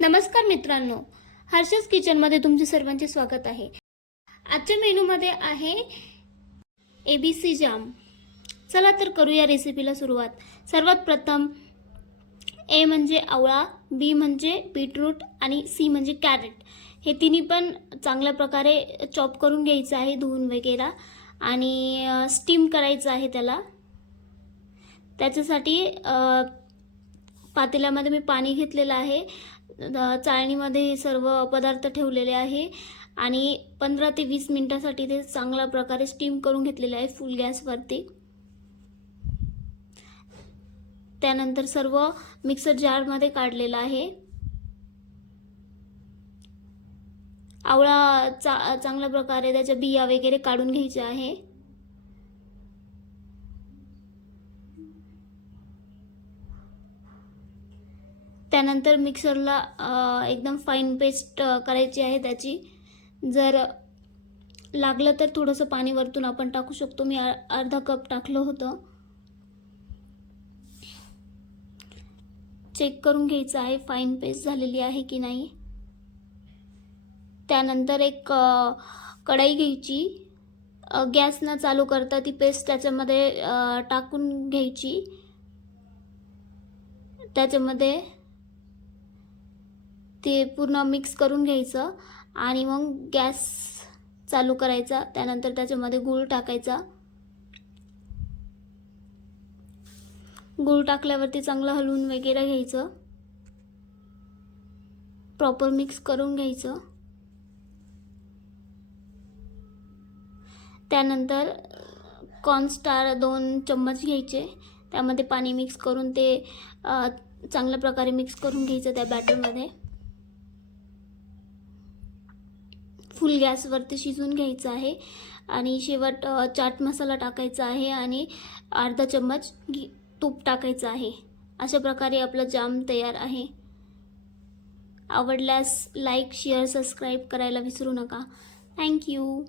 नमस्कार मित्रांनो, हर्षस किचनमध्ये तुमचे सर्वांचे स्वागत आहे। आजच्या मेनूमध्ये आहे ABC जाम। चला तर करूया रेसिपीला सुरुवात। सर्वात प्रथम A म्हणजे आवळा, B म्हणजे बीटरूट आणि C म्हणजे कॅरेट। हे तिन्ही पण चांगल्या प्रकारे चॉप करून घ्यायचं आहे, धुवून वगैरे, आणि स्टीम करायचं आहे त्याला। त्याच्यासाठी पातेल्यामध्ये मी पाणी घेतलेलं आहे, चाळणीमध्ये सर्व पदार्थ ठेवलेले आहे आणि 15 ते 20 मिनिटांसाठी ते चांगल्या प्रकारे स्टीम करून घेतलेले आहे फुल गॅसवरती। त्यानंतर सर्व मिक्सर जारमध्ये काढलेला आहे। आवळा चांगल्या प्रकारे त्याच्या बिया वगैरे काढून घ्यायचे आहे। त्यानंतर मिक्सरला एकदम फाईन पेस्ट करायची आहे त्याची। जर लागलं तर थोडंसं पाणी वरतून आपण टाकू शकतो, मी अर्धा कप टाकलं होतं। चेक करून घ्यायचं आहे फाईन पेस्ट झालेली आहे की नाही। त्यानंतर एक कढई घ्यायची, गॅस न चालू करता ती पेस्ट त्याच्यामध्ये टाकून घ्यायची। त्याच्यामध्ये ते पूर्ण मिक्स करून घ्यायचं आणि मग गॅस चालू करायचा। त्यानंतर त्याच्यामध्ये गूळ टाकायचा। गूळ टाकल्यावरती चांगलं हलवून वगैरे घ्यायचं, प्रॉपर मिक्स करून घ्यायचं। त्यानंतर कॉर्नस्टार 2 चम्मच घ्यायचे, त्यामध्ये पाणी मिक्स करून ते चांगल्या प्रकारे मिक्स करून घ्यायचं त्या बॅटरमध्ये। फुल गॅसवरती शिजवून घ्यायचं आहे आणि शेवट चाट मसाला टाकायचा आहे आणि अर्धा चम्मच तूप टाकायचं आहे। अशा प्रकारे आपला जाम तयार आहे। आवडल्यास लाईक, शेअर, सबस्क्राईब करायला विसरू नका। थँक्यू।